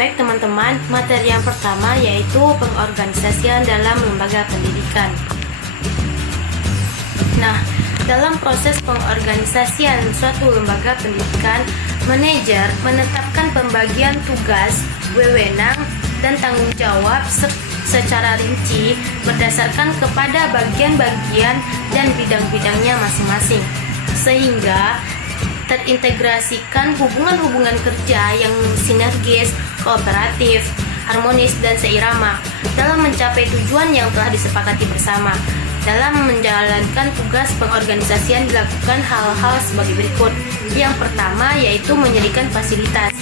Baik teman-teman, materi yang pertama yaitu pengorganisasian dalam lembaga pendidikan. Nah, dalam proses pengorganisasian suatu lembaga pendidikan, manajer menetapkan pembagian tugas, wewenang, dan tanggung jawab secara rinci berdasarkan kepada bagian-bagian dan bidang-bidangnya masing-masing, sehingga terintegrasikan hubungan-hubungan kerja yang sinergis, kooperatif, harmonis, dan seirama dalam mencapai tujuan yang telah disepakati bersama. Dalam menjalankan tugas pengorganisasian dilakukan hal-hal sebagai berikut. Yang pertama yaitu menyediakan fasilitas,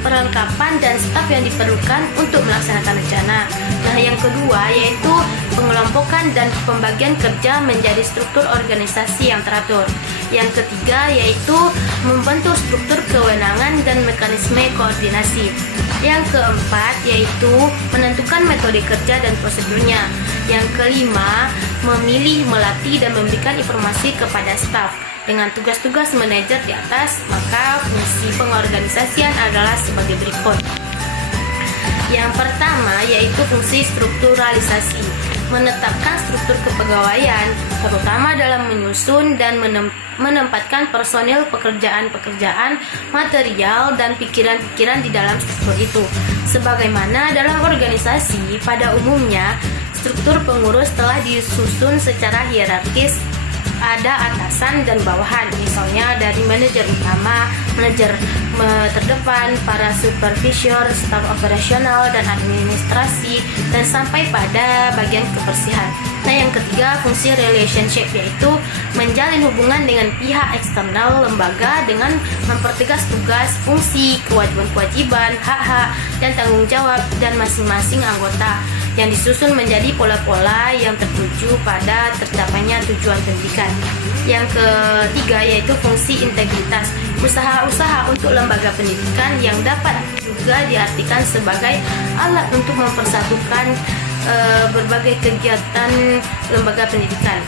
perlengkapan, dan staf yang diperlukan untuk melaksanakan rencana. Nah, yang kedua yaitu pengelompokan dan pembagian kerja menjadi struktur organisasi yang teratur. Yang ketiga yaitu membentuk struktur kewenangan dan mekanisme koordinasi. Yang keempat yaitu menentukan metode kerja dan prosedurnya. Yang kelima, memilih, melatih, dan memberikan informasi kepada staf. Dengan tugas-tugas manajer di atas, maka fungsi pengorganisasian adalah sebagai berikut. Yang pertama yaitu fungsi strukturalisasi, menetapkan struktur kepegawaian, terutama dalam menyusun dan menempatkan personil, pekerjaan-pekerjaan, material, dan pikiran-pikiran di dalam struktur itu. Sebagaimana dalam organisasi, pada umumnya, struktur pengurus telah disusun secara hierarkis, ada atasan dan bawahan, misalnya dari manajer utama, manajer terdepan, para supervisor, staf operasional dan administrasi, dan sampai pada bagian kebersihan. Nah, yang ketiga fungsi relationship, yaitu menjalin hubungan dengan pihak eksternal lembaga dengan mempertegas tugas, fungsi, kewajiban-kewajiban, hak-hak, dan tanggung jawab dan masing-masing anggota yang disusun menjadi pola-pola yang tertuju pada tercapainya tujuan pendidikan. Yang ketiga yaitu fungsi integritas, usaha-usaha untuk lembaga pendidikan yang dapat juga diartikan sebagai alat untuk mempersatukan berbagai kegiatan lembaga pendidikan.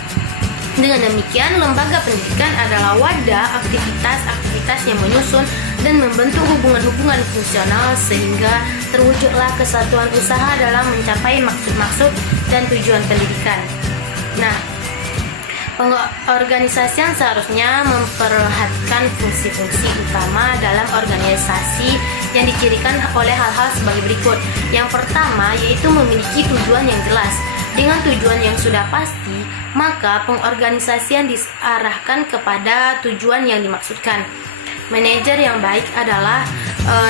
Dengan demikian, lembaga pendidikan adalah wadah aktivitas-aktivitas yang menyusun dan membentuk hubungan-hubungan fungsional sehingga terwujudlah kesatuan usaha dalam mencapai maksud-maksud dan tujuan pendidikan. Nah, pengorganisasian seharusnya memperhatikan fungsi-fungsi utama dalam organisasi yang dicirikan oleh hal-hal sebagai berikut. Yang pertama yaitu memiliki tujuan yang jelas. Dengan tujuan yang sudah pasti, maka pengorganisasian diarahkan kepada tujuan yang dimaksudkan. Manajer yang baik adalah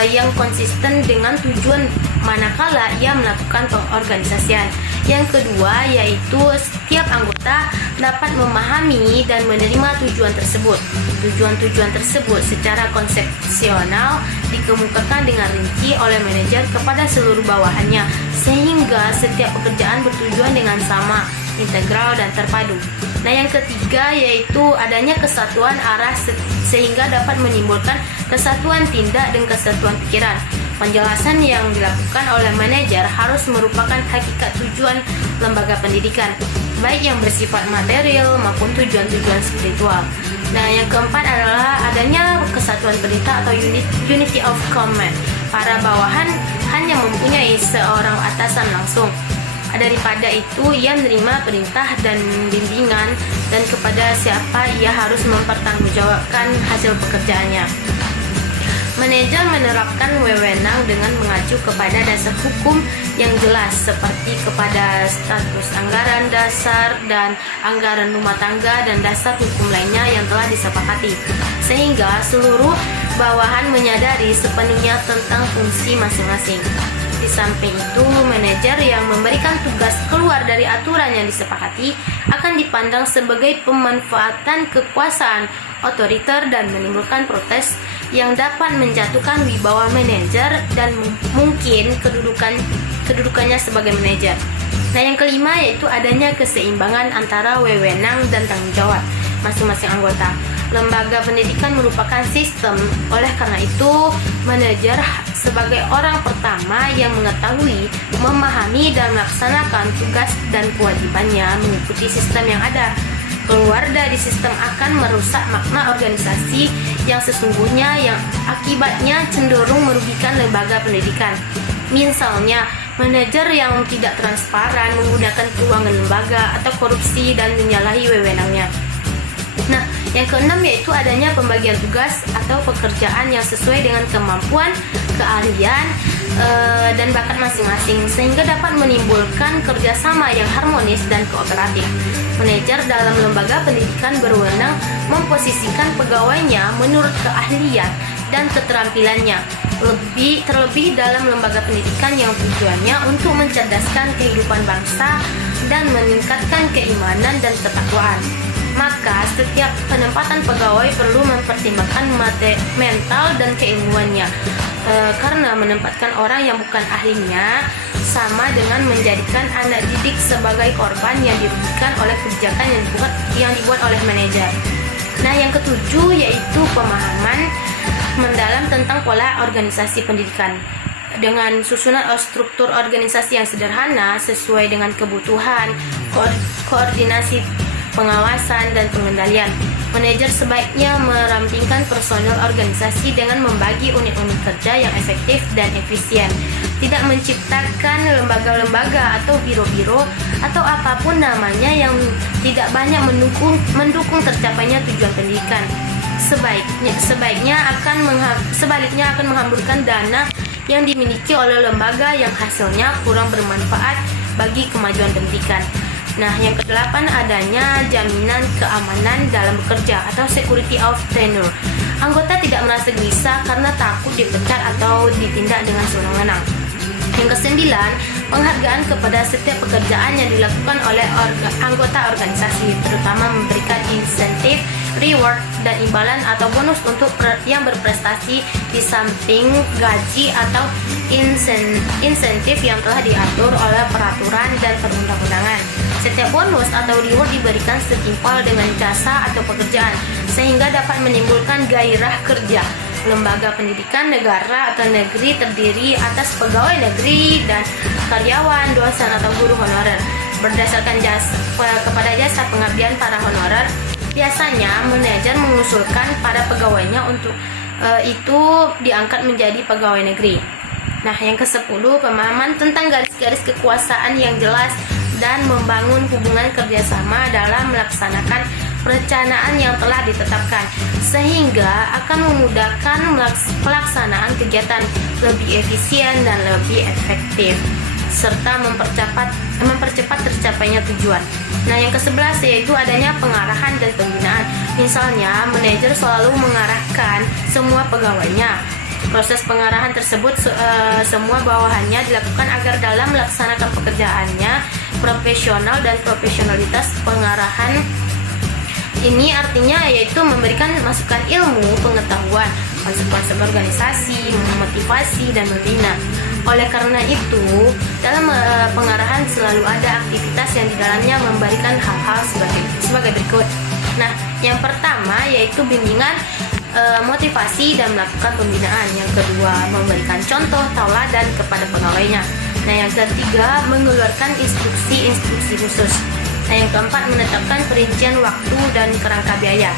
yang konsisten dengan tujuan manakala ia melakukan pengorganisasian. Yang kedua yaitu setiap anggota dapat memahami dan menerima tujuan tersebut. Tujuan-tujuan tersebut secara konsepsional dikemukakan dengan rinci oleh manajer kepada seluruh bawahannya, sehingga setiap pekerjaan bertujuan dengan sama, integral, dan terpadu. Nah, yang ketiga yaitu adanya kesatuan arah sehingga dapat menimbulkan kesatuan tindak dan kesatuan pikiran. Penjelasan yang dilakukan oleh manajer harus merupakan hakikat tujuan lembaga pendidikan, baik yang bersifat material maupun tujuan-tujuan spiritual. Nah, yang keempat adalah adanya kesatuan perintah atau unity of command. Para bawahan hanya mempunyai seorang atasan langsung. Daripada itu, ia menerima perintah dan bimbingan dan kepada siapa ia harus mempertanggungjawabkan hasil pekerjaannya. Manajer menerapkan wewenang dengan mengacu kepada dasar hukum yang jelas seperti kepada status anggaran dasar dan anggaran rumah tangga dan dasar hukum lainnya yang telah disepakati, sehingga seluruh bawahan menyadari sepenuhnya tentang fungsi masing-masing. Di samping itu, manajer yang memberikan tugas keluar dari aturan yang disepakati akan dipandang sebagai pemanfaatan kekuasaan otoriter dan menimbulkan protes yang dapat menjatuhkan wibawa manajer dan mungkin kedudukannya sebagai manajer. Nah, yang kelima yaitu adanya keseimbangan antara wewenang dan tanggung jawab masing-masing anggota. Lembaga pendidikan merupakan sistem, oleh karena itu manajer sebagai orang pertama yang mengetahui, memahami dan melaksanakan tugas dan kewajibannya mengikuti sistem yang ada. Keluar dari sistem akan merusak makna organisasi yang sesungguhnya, yang akibatnya cenderung merugikan lembaga pendidikan. Misalnya, manajer yang tidak transparan, menggunakan keuangan lembaga atau korupsi dan menyalahi wewenangnya. Nah, yang keenam yaitu adanya pembagian tugas atau pekerjaan yang sesuai dengan kemampuan, keahlian, dan bakat masing-masing sehingga dapat menimbulkan kerjasama yang harmonis dan kooperatif. Manajer dalam lembaga pendidikan berwenang memposisikan pegawainya menurut keahlian dan keterampilannya, terlebih dalam lembaga pendidikan yang tujuannya untuk mencerdaskan kehidupan bangsa dan meningkatkan keimanan dan ketakwaan. Maka setiap penempatan pegawai perlu mempertimbangkan mental dan keilmuannya, karena menempatkan orang yang bukan ahlinya sama dengan menjadikan anak didik sebagai korban yang dirugikan oleh kebijakan yang dibuat oleh manajer. Nah, yang ketujuh yaitu pemahaman mendalam tentang pola organisasi pendidikan. Dengan susunan struktur organisasi yang sederhana sesuai dengan kebutuhan, koordinasi, pengawasan, dan pengendalian, manajer sebaiknya merampingkan personel organisasi dengan membagi unit-unit kerja yang efektif dan efisien, tidak menciptakan lembaga-lembaga atau biro-biro atau apapun namanya yang tidak banyak mendukung tercapainya tujuan pendidikan. Sebaliknya akan menghamburkan dana yang dimiliki oleh lembaga yang hasilnya kurang bermanfaat bagi kemajuan pendidikan. Nah, yang kedelapan adanya jaminan keamanan dalam bekerja atau security of tenure. Anggota tidak merasa gelisah karena takut dipecat atau ditindak dengan sewenang-wenang. Yang kesembilan, penghargaan kepada setiap pekerjaan yang dilakukan oleh anggota organisasi, terutama memberikan insentif, reward, dan imbalan atau bonus untuk yang berprestasi di samping gaji atau insentif yang telah diatur oleh peraturan dan perundang-undangan. Setiap bonus atau reward diberikan setimpal dengan jasa atau pekerjaan, sehingga dapat menimbulkan gairah kerja. Lembaga pendidikan negara atau negeri terdiri atas pegawai negeri dan karyawan, dosen atau guru honorer. Berdasarkan kepada jasa pengabdian para honorer, biasanya manajer mengusulkan para pegawainya untuk itu diangkat menjadi pegawai negeri. Nah, yang ke-10, pemahaman tentang garis-garis kekuasaan yang jelas dan membangun hubungan kerjasama dalam melaksanakan perencanaan yang telah ditetapkan, sehingga akan memudahkan pelaksanaan kegiatan lebih efisien dan lebih efektif, serta mempercepat tercapainya tujuan. Nah, yang ke-11 yaitu adanya pengarahan dan pembinaan. Misalnya, manajer selalu mengarahkan semua pegawainya. Proses pengarahan tersebut semua bawahannya dilakukan agar dalam melaksanakan pekerjaannya profesional, dan profesionalitas pengarahan ini artinya yaitu memberikan masukan ilmu, pengetahuan, konsep-konsep organisasi, memotivasi, dan membina. Oleh karena itu, dalam pengarahan selalu ada aktivitas yang di dalamnya memberikan hal-hal sebagai berikut. Nah, yang pertama yaitu bimbingan, motivasi, dan melakukan pembinaan. Yang kedua, memberikan contoh tauladan kepada pegawainya. Nah, yang ketiga, mengeluarkan instruksi khusus. Nah, yang keempat, menetapkan perincian waktu dan kerangka biaya.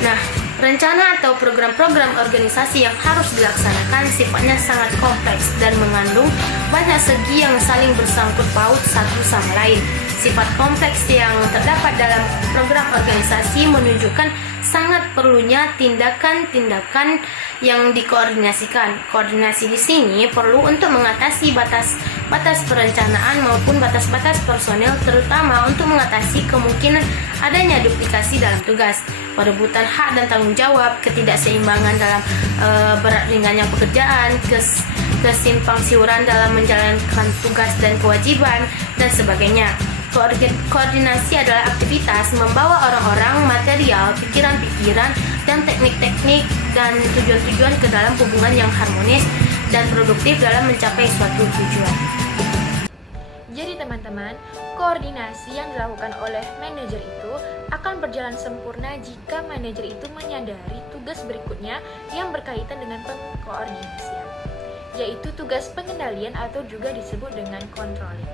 Nah, rencana atau program-program organisasi yang harus dilaksanakan sifatnya sangat kompleks dan mengandung banyak segi yang saling bersangkut paut satu sama lain. Sifat kompleks yang terdapat dalam program organisasi menunjukkan sangat perlunya tindakan-tindakan yang dikoordinasikan. Koordinasi di sini perlu untuk mengatasi batas perencanaan maupun batas-batas personel, terutama untuk mengatasi kemungkinan adanya duplikasi dalam tugas, perebutan hak dan tanggung jawab, ketidakseimbangan dalam berat ringannya pekerjaan, kesimpang siuran dalam menjalankan tugas dan kewajiban, dan sebagainya. Koordinasi adalah aktivitas membawa orang-orang, material, pikiran-pikiran, dan teknik-teknik dan tujuan-tujuan ke dalam hubungan yang harmonis dan produktif dalam mencapai suatu tujuan. Jadi teman-teman, koordinasi yang dilakukan oleh manajer itu akan berjalan sempurna jika manajer itu menyadari tugas berikutnya yang berkaitan dengan pengkoordinasian, yaitu tugas pengendalian atau juga disebut dengan controlling,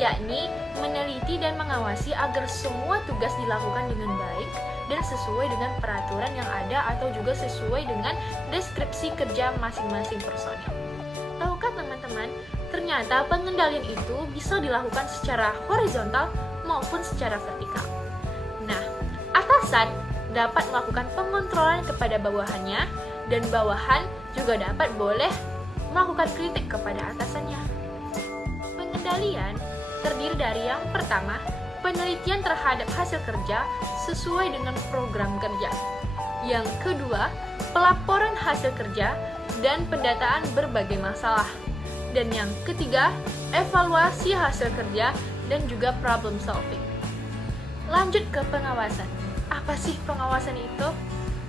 yakni meneliti dan mengawasi agar semua tugas dilakukan dengan baik dan sesuai dengan peraturan yang ada atau juga sesuai dengan deskripsi kerja masing-masing personil. Tahukah teman-teman, ternyata pengendalian itu bisa dilakukan secara horizontal maupun secara vertikal. Nah, atasan dapat melakukan pengontrolan kepada bawahannya, dan bawahan juga dapat boleh melakukan kritik kepada atasannya. Pengendalian terdiri dari yang pertama, penelitian terhadap hasil kerja sesuai dengan program kerja. Yang kedua, pelaporan hasil kerja dan pendataan berbagai masalah. Dan yang ketiga, evaluasi hasil kerja dan juga problem solving. Lanjut ke pengawasan. Apa sih pengawasan itu?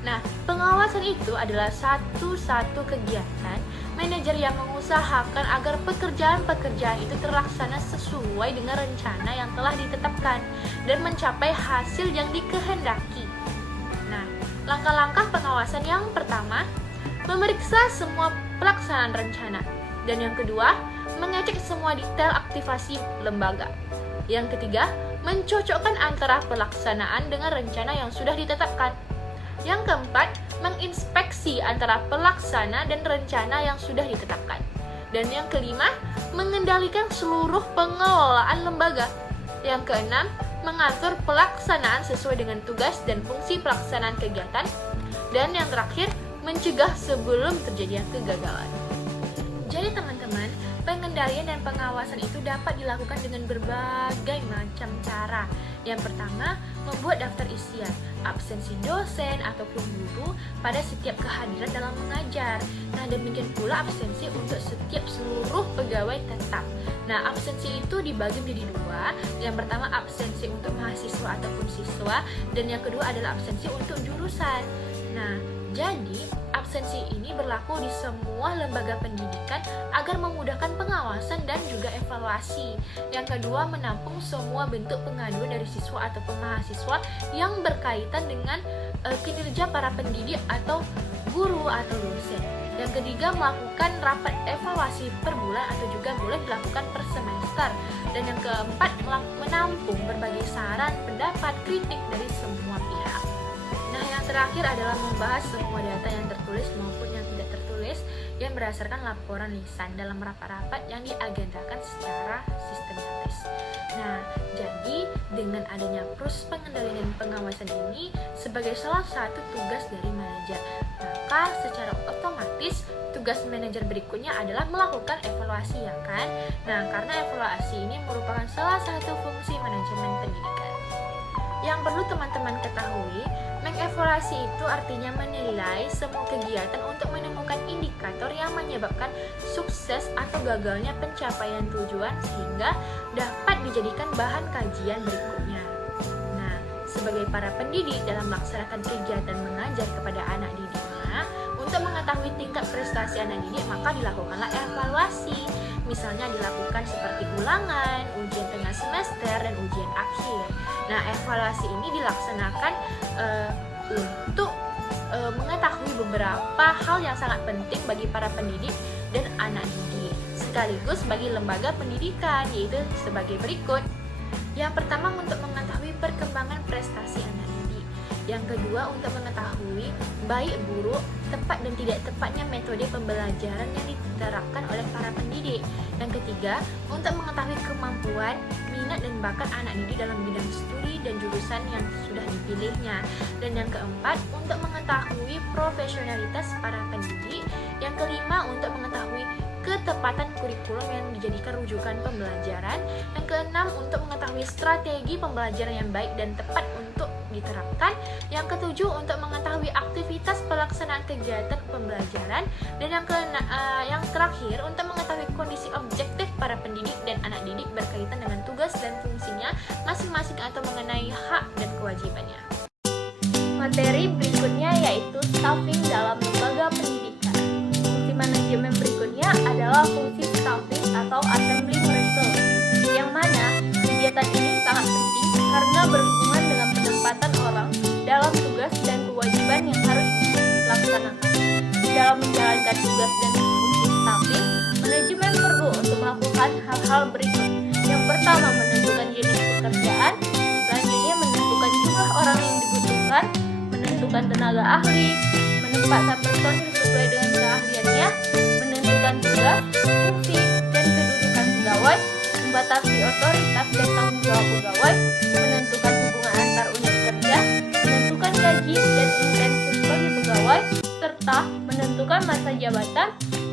Nah, pengawasan itu adalah satu kegiatan manajer yang mengusahakan agar pekerjaan-pekerjaan itu terlaksana sesuai dengan rencana yang telah ditetapkan dan mencapai hasil yang dikehendaki. Nah, langkah-langkah pengawasan yang pertama, memeriksa semua pelaksanaan rencana. Dan yang kedua, mengecek semua detail aktivasi lembaga. Yang ketiga, mencocokkan antara pelaksanaan dengan rencana yang sudah ditetapkan. Yang keempat, menginspeksi antara pelaksana dan rencana yang sudah ditetapkan. Dan yang kelima, mengendalikan seluruh pengelolaan lembaga. Yang keenam, mengatur pelaksanaan sesuai dengan tugas dan fungsi pelaksanaan kegiatan. Dan yang terakhir, mencegah sebelum terjadinya kegagalan. Jadi teman-teman, pengendalian dan pengawasan itu dapat dilakukan dengan berbagai macam cara. Yang pertama, membuat daftar isian, absensi dosen ataupun guru pada setiap kehadiran dalam mengajar. Nah, demikian pula absensi untuk setiap seluruh pegawai tetap. Nah, absensi itu dibagi menjadi dua. Yang pertama, absensi untuk mahasiswa ataupun siswa, dan yang kedua adalah absensi untuk jurusan. Nah, jadi absensi ini berlaku di semua lembaga pendidikan agar memudahkan pengawasan dan juga evaluasi. Yang kedua, menampung semua bentuk pengaduan dari siswa ataupun mahasiswa yang berkaitan dengan kinerja para pendidik atau guru atau dosen. Yang ketiga, melakukan rapat evaluasi per bulan atau juga boleh dilakukan per semester. Dan yang keempat, menampung berbagai saran, pendapat, kritik dari semua pihak. Nah, yang terakhir adalah membahas semua data yang tertulis maupun yang tidak tertulis yang berdasarkan laporan lisan dalam rapat-rapat yang diagendakan secara sistematis. Nah, jadi dengan adanya proses pengendalian dan pengawasan ini sebagai salah satu tugas dari manajer, maka secara otomatis tugas manajer berikutnya adalah melakukan evaluasi, ya kan? Nah, karena evaluasi ini merupakan salah satu fungsi manajemen pendidikan. Yang perlu teman-teman ketahui, mengevaluasi itu artinya menilai semua kegiatan untuk menemukan indikator yang menyebabkan sukses atau gagalnya pencapaian tujuan sehingga dapat dijadikan bahan kajian berikutnya. Nah, sebagai para pendidik dalam melaksanakan kegiatan mengajar kepada anak didiknya, untuk mengetahui tingkat prestasi anak didik maka dilakukanlah evaluasi. Misalnya dilakukan seperti ulangan, ujian tengah semester, dan ujian akhir. Nah, evaluasi ini dilaksanakan untuk mengetahui beberapa hal yang sangat penting bagi para pendidik dan anak didik, sekaligus bagi lembaga pendidikan, yaitu sebagai berikut. Yang pertama, untuk mengetahui perkembangan prestasi anak didik. Yang kedua, untuk mengetahui baik buruk, tepat dan tidak tepatnya metode pembelajaran yang diterapkan oleh para pendidik. Yang ketiga, untuk mengetahui kemampuan, minat dan bakat anak didik dalam bidang studi dan jurusan yang sudah dipilihnya. Dan yang keempat, untuk mengetahui profesionalitas para pendidik. Yang kelima, untuk mengetahui ketepatan kurikulum yang dijadikan rujukan pembelajaran. Yang keenam, untuk mengetahui strategi pembelajaran yang baik dan tepat untuk diterapkan. Yang ketujuh, untuk mengetahui aktivitas pelaksanaan kegiatan pembelajaran. Dan yang terakhir, untuk mengetahui kondisi objektif para pendidik dan anak didik berkaitan dengan tugas dan fungsinya masing-masing atau mengenai hak dan kewajibannya. Materi berikutnya yaitu staffing dalam lembaga pendidikan. Fungsi manajemen berikutnya adalah fungsi staffing atau assembling resource, yang mana kegiatan ini sangat penting karena berhubungan dengan penempatan orang dalam tugas dan kewajiban yang harus dilaksanakan. Dalam menjalankan tugas dan fungsi staffing, manajemen perlu untuk melakukan hal-hal berikut. Yang pertama, menentukan jenis pekerjaan, selanjutnya menentukan jumlah orang yang dibutuhkan, menentukan tenaga ahli, menempatkan personil sesuai dengan keahliannya, menentukan tugas, fungsi, dan kedudukan pegawai, membatasi otoritas dan tanggung jawab pegawai, menentukan hubungan antar unit kerja, menentukan gaji dan insentif bagi pegawai, serta menentukan masa jabatan,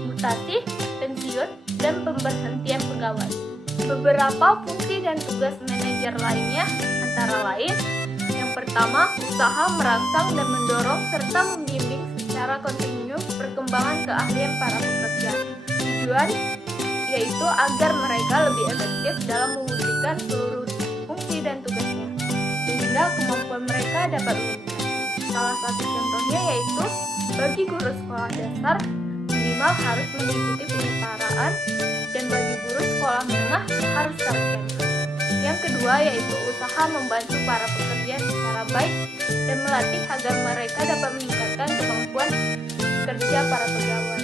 mutasi, pensiun, dan pemberhentian pegawai. Beberapa fungsi dan tugas manajer lainnya antara lain: yang pertama, usaha merangsang dan mendorong serta membimbing secara kontinu perkembangan keahlian para pekerja. Tujuan yaitu agar mereka lebih efektif dalam mewujudkan seluruh fungsi dan tugasnya, sehingga kemampuan mereka dapat meningkat. Salah satu contohnya yaitu bagi guru sekolah dasar minimal harus mengikuti penyetaraan, dan bagi guru sekolah menengah harus sarjana. Yang kedua yaitu usaha membantu para pekerja secara baik dan melatih agar mereka dapat meningkatkan kemampuan kerja para pegawai.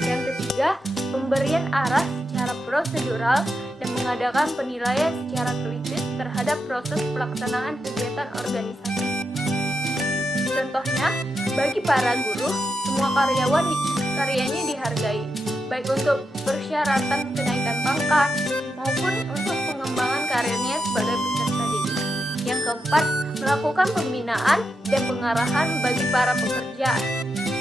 Yang ketiga, pemberian arah secara prosedural dan mengadakan penilaian secara kritis terhadap proses pelaksanaan kegiatan organisasi. Contohnya, bagi para guru, semua karyanya dihargai, baik untuk persyaratan kenaikan pangkat maupun untuk pengembangan karirnya sebagai peserta didik. Yang keempat, melakukan pembinaan dan pengarahan bagi para pekerja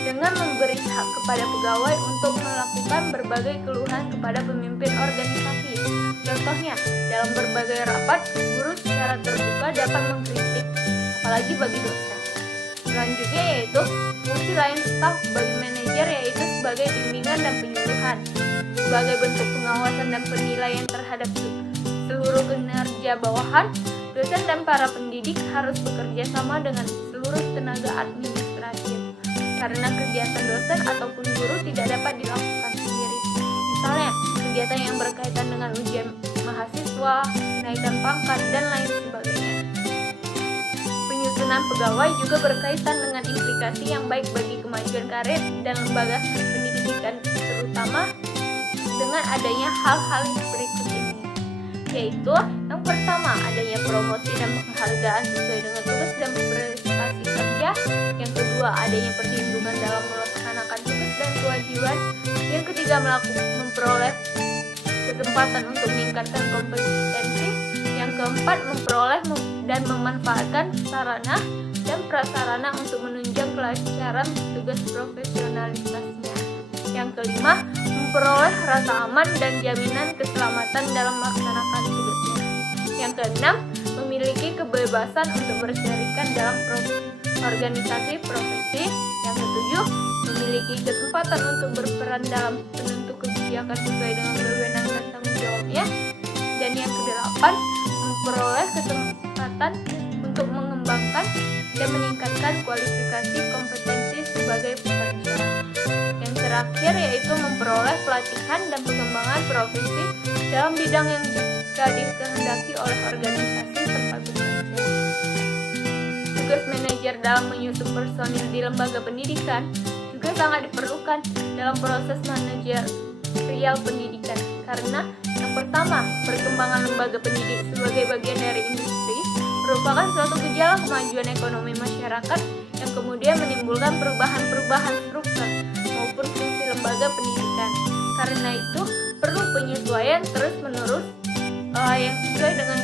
dengan memberi hak kepada pegawai untuk melakukan berbagai keluhan kepada pemimpin organisasi. Contohnya, dalam berbagai rapat, guru secara terbuka dapat mengkritik, apalagi bagi dosen. Selanjutnya yaitu fungsi lain staf bagi manajer, yaitu sebagai bimbingan dan penyuluhan. Sebagai bentuk pengawasan dan penilaian terhadap seluruh kinerja bawahan, dosen dan para pendidik harus bekerja sama dengan seluruh tenaga administratif, karena kegiatan dosen ataupun guru tidak dapat dilakukan sendiri. Misalnya, kegiatan yang berkaitan dengan ujian mahasiswa, kenaikan pangkat, dan lain sebagainya. Penyusunan pegawai juga berkaitan dengan implikasi yang baik bagi kemajuan karir dan lembaga pendidikan, terutama dengan adanya hal-hal berikut ini, yaitu yang pertama, adanya promosi dan penghargaan sesuai dengan tugas dan prestasi kerja. Yang kedua, adanya perlindungan dalam melaksanakan tugas dan kewajiban. Yang ketiga, memperoleh kesempatan untuk meningkatkan kompetensi. Yang keempat, memperoleh dan memanfaatkan sarana dan prasarana untuk menunjang kelancaran tugas profesionalitasnya. Yang kelima, memperoleh rasa aman dan jaminan keselamatan dalam melaksanakan tugasnya. Yang keenam, memiliki kebebasan untuk berserikat dalam organisasi profesi. Yang ketujuh, memiliki kesempatan untuk berperan dalam penentu kebijakan sesuai dengan wewenang dan tanggung jawabnya. Dan yang kedelapan, memperoleh kesempatan untuk mengembangkan dan meningkatkan kualifikasi kompetensi sebagai pekerja. Yang terakhir yaitu memperoleh pelatihan dan pengembangan profesi dalam bidang yang jika dikehendaki oleh organisasi tempat bekerja. Tugas manajer dalam menyusun personil di lembaga pendidikan juga sangat diperlukan dalam proses manajerial pendidikan, karena yang pertama, perkembangan lembaga pendidik sebagai bagian dari industri merupakan suatu gejala kemajuan ekonomi masyarakat yang kemudian menimbulkan perubahan-perubahan struktur maupun fungsi lembaga pendidikan. Karena itu, perlu penyesuaian terus-menerus yang sesuai dengan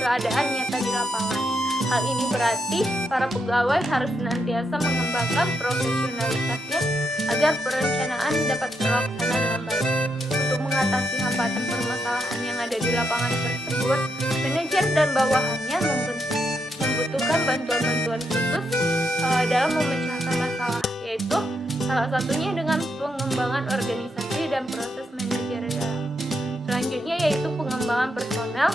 keadaan nyata di lapangan. Hal ini berarti para pegawai harus senantiasa mengembangkan profesionalitasnya agar perencanaan dapat terlaksana dengan baik. Untuk mengatasi hambatan permasalahan yang ada di lapangan tersebut, manajer dan bawahannya membutuhkan bantuan-bantuan khusus dalam memecahkan masalah, yaitu salah satunya dengan pengembangan organisasi dan proses manajerial. Selanjutnya yaitu pengembangan personel,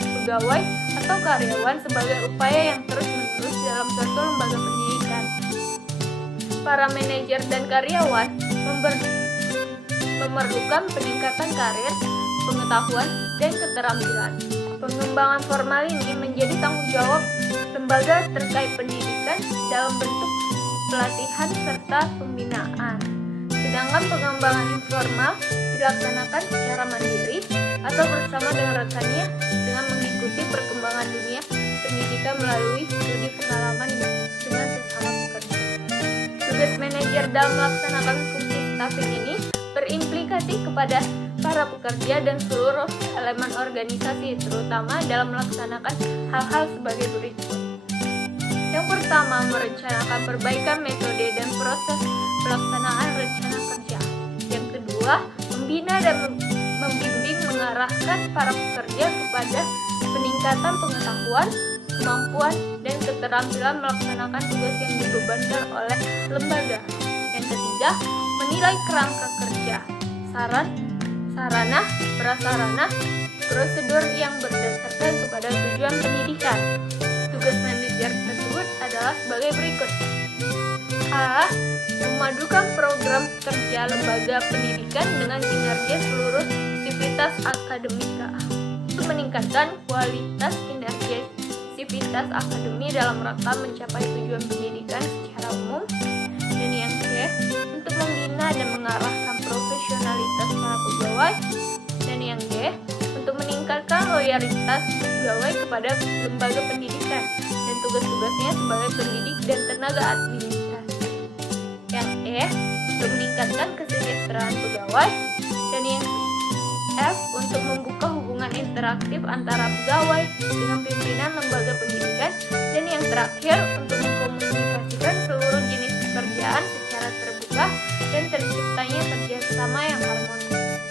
pegawai, atau karyawan sebagai upaya yang terus-menerus dalam suatu lembaga pendidikan. Para manajer dan karyawan memerlukan peningkatan karir, pengetahuan, dan keterampilan. Pengembangan formal ini menjadi tanggung jawab lembaga terkait pendidikan dalam bentuk pelatihan serta pembinaan. Sedangkan pengembangan informal dilaksanakan secara mandiri atau bersama dengan rekannya dengan mengikuti perkembangan dunia pendidikan melalui studi pengalaman dengan sesama pekerja. Tugas manajer dalam melaksanakan fungsi staffing ini berimplikasi kepada para pekerja dan seluruh elemen organisasi, terutama dalam melaksanakan hal-hal sebagai berikut. Yang pertama, merencanakan perbaikan metode dan proses pelaksanaan rencana kerja. Yang kedua, membina dan membimbing mengarahkan para pekerja kepada peningkatan pengetahuan, kemampuan, dan keterampilan melaksanakan tugas yang dibebankan oleh lembaga. Yang ketiga, menilai kerangka kerja, sarana, prasarana, prosedur yang berdasarkan kepada tujuan pendidikan. Tugas manajer tersebut adalah sebagai berikut. A. Memadukan program kerja lembaga pendidikan dengan kinerja seluruh sivitas akademika untuk meningkatkan kualitas kinerja sivitas akademi dalam rangka mencapai tujuan pendidikan secara umum. Dan yang C. Untuk membina dan mengarahkan profesionalitas para pegawai. Dan yang D. Untuk meningkatkan loyalitas pegawai kepada lembaga pendidikan dan tugas-tugasnya sebagai pendidik dan tenaga administrasi. Yang E. Untuk meningkatkan kesejahteraan pegawai. Dan yang F. Untuk membuka hubungan interaktif antara pegawai dengan pimpinan lembaga pendidikan. Dan yang terakhir, untuk mengkomunikasikan seluruh jenis pekerjaan secara terbuka dan terciptanya kerjasama yang harmonis.